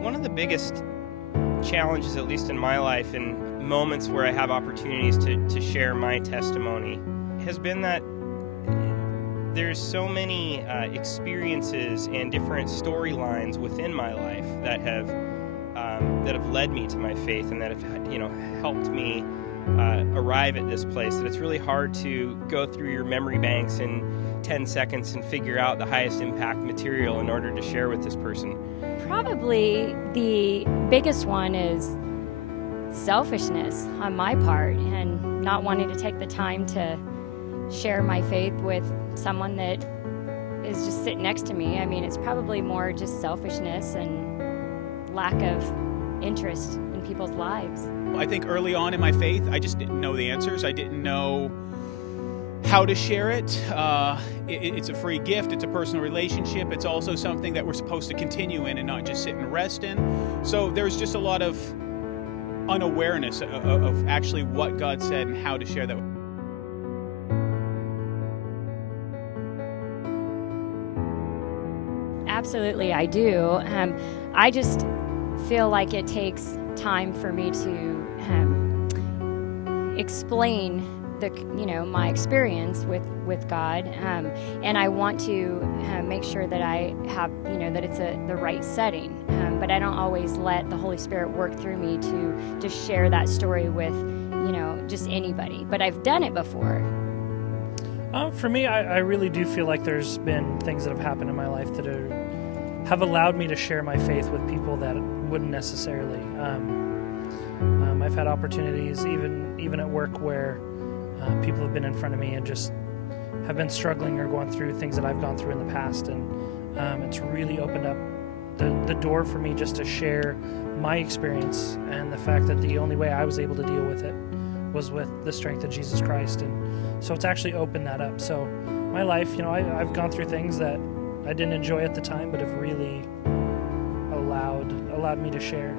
One of the biggest challenges, at least in my life, in moments where I have opportunities to share my testimony, has been that there's so many experiences and different storylines within my life that have led me to my faith and that have helped me arrive at this place. That it's really hard to go through your memory banks in 10 seconds and figure out the highest impact material in order to share with this person. Probably the biggest one is selfishness on my part and not wanting to take the time to share my faith with someone that is just sitting next to me. I mean, it's probably more just selfishness and lack of interest in people's lives. I think early on in my faith, I just didn't know the answers. I didn't know how to share it. It's a free gift. It's a personal relationship. It's also something that we're supposed to continue in and not just sit and rest in. So there's just a lot of unawareness of actually what God said and how to share that. Absolutely, I do. I just feel like it takes time for me to explain my experience with God, and I want to make sure that I have, that it's the right setting. But I don't always let the Holy Spirit work through me to just share that story with, just anybody. But I've done it before. For me, I really do feel like there's been things that have happened in my life that have allowed me to share my faith with people that wouldn't necessarily. I've had opportunities, even at work, where people have been in front of me and just have been struggling or going through things that I've gone through in the past, and it's really opened up the door for me just to share my experience and the fact that the only way I was able to deal with it was with the strength of Jesus Christ. And so it's actually opened that up. So my life, I've gone through things that I didn't enjoy at the time, but have really allowed me to share.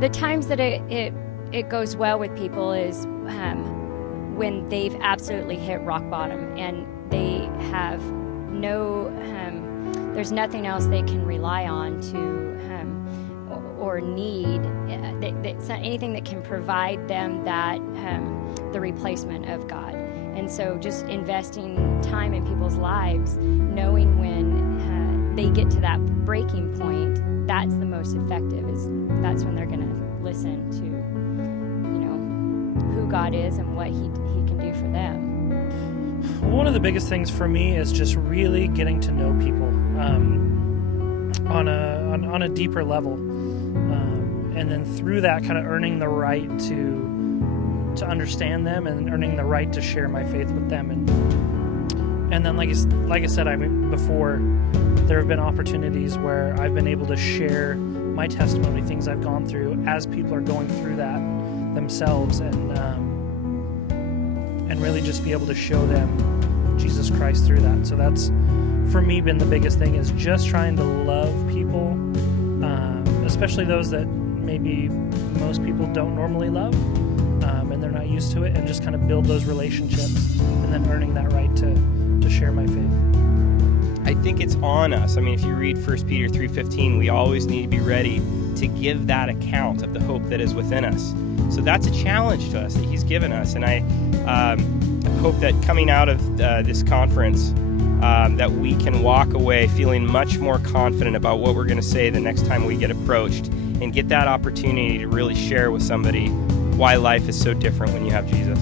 The times that it goes well with people is when they've absolutely hit rock bottom and they have there's nothing else they can rely on or need. It's not anything that can provide them that the replacement of God. And so just investing time in people's lives, knowing when they get to that breaking point, that's the most effective. That's when they're going to listen to, who God is and what He can do for them. One of the biggest things for me is just really getting to know people on a deeper level, and then through that, kind of earning the right to understand them and earning the right to share my faith with them. And then, like I said, before, there have been opportunities where I've been able to share my testimony, things I've gone through, as people are going through that themselves, and really just be able to show them Jesus Christ through that. So that's, for me, been the biggest thing, is just trying to love people, especially those that maybe most people don't normally love, and they're not used to it, and just kind of build those relationships, and then earning that right to share my faith. I think it's on us. I mean, if you read 1 Peter 3:15, we always need to be ready to give that account of the hope that is within us. So that's a challenge to us that He's given us. And I hope that coming out of this conference, that we can walk away feeling much more confident about what we're going to say the next time we get approached, and get that opportunity to really share with somebody why life is so different when you have Jesus.